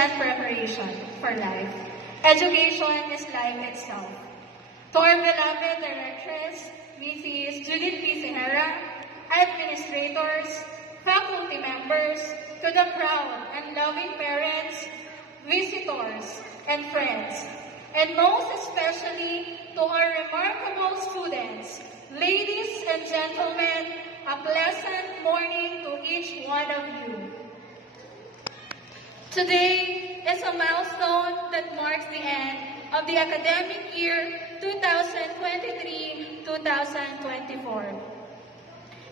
just preparation for life. Education is life itself. To our beloved directors, Mrs. Judith P. Sihera, administrators, faculty members, to the proud and loving parents, visitors, and friends, and most especially to our remarkable students, ladies and gentlemen, a pleasant morning to each one of you. Today is a milestone that marks the end of the academic year 2023-2024.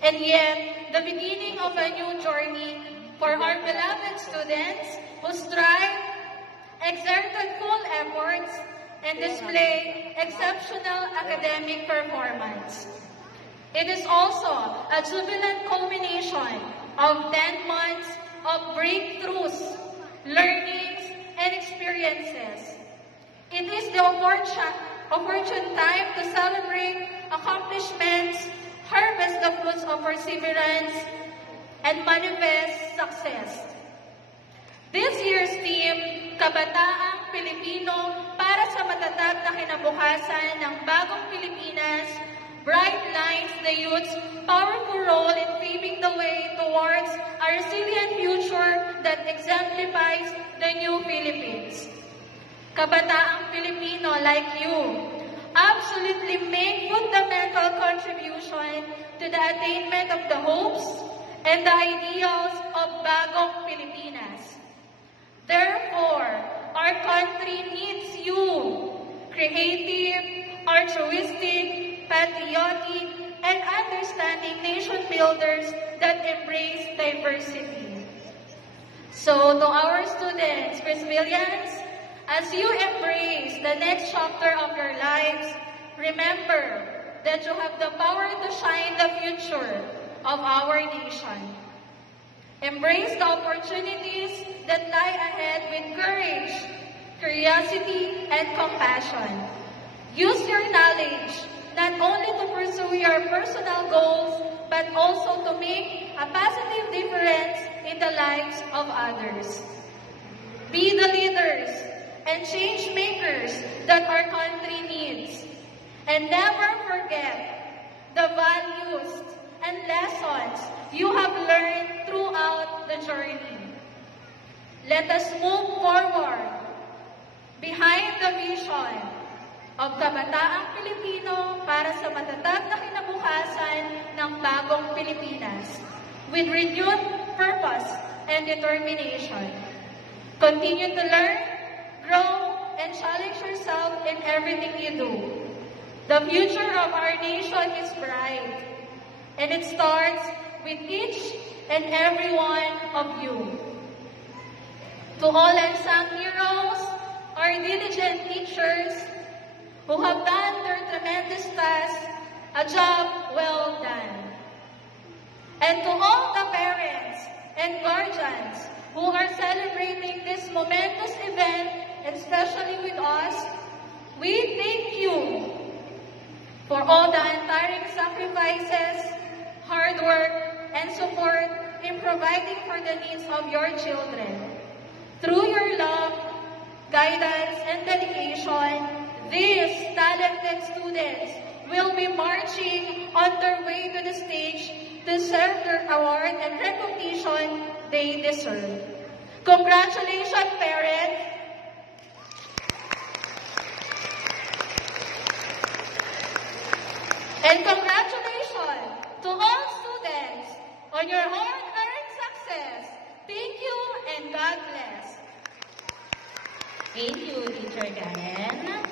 And yet, the beginning of a new journey for our beloved students who strive, exerted full efforts, and display exceptional academic performance. It is also a jubilant culmination of 10 months of breakthroughs, learnings, and experiences. It is the opportune time to celebrate accomplishments, harvest the fruits of perseverance, and manifest success. This year's theme, Kabataang Pilipino para sa matatag na kinabukasan ng bagong Pilipinas, bright lines the youth's powerful role in paving the way towards a resilient future that exemplifies the new Philippines. Kabataang Pilipino like you absolutely make fundamental contribution to the attainment of the hopes and the ideals of bagong Pilipinas. Therefore, our country needs you, creative, altruistic, patriotic, and understanding nation builders that embrace diversity. So, to our students, Brazilians, as you embrace the next chapter of your lives, remember that you have the power to shine the future of our nation. Embrace the opportunities that lie ahead with courage, curiosity, and compassion. Use your knowledge not only to pursue your personal goals, but also to make a positive difference in the lives of others. Be the leaders and change makers that our country needs. And never forget the values and lessons you have learned throughout the journey. Let us move forward behind the vision of Kabataang Pilipino para sa matatag na kinabukasan ng bagong Pilipinas with renewed purpose and determination. Continue to learn, grow, and challenge yourself in everything you do. The future of our nation is bright, and it starts with each and every one of you. To all unsung heroes, our diligent teachers who have done their tremendous task, a job well done. And to all the parents and guardians who are celebrating this momentous event, especially with us, we thank you for all the untiring sacrifices, hard work, and support in providing for the needs of your children. Through your love, guidance, and dedication, these talented students will be marching on their way to the stage to serve their award and recognition they deserve. Congratulations, parents! And congratulations to all students on your hard-earned success. Thank you and God bless. Thank you, Teacher Karen.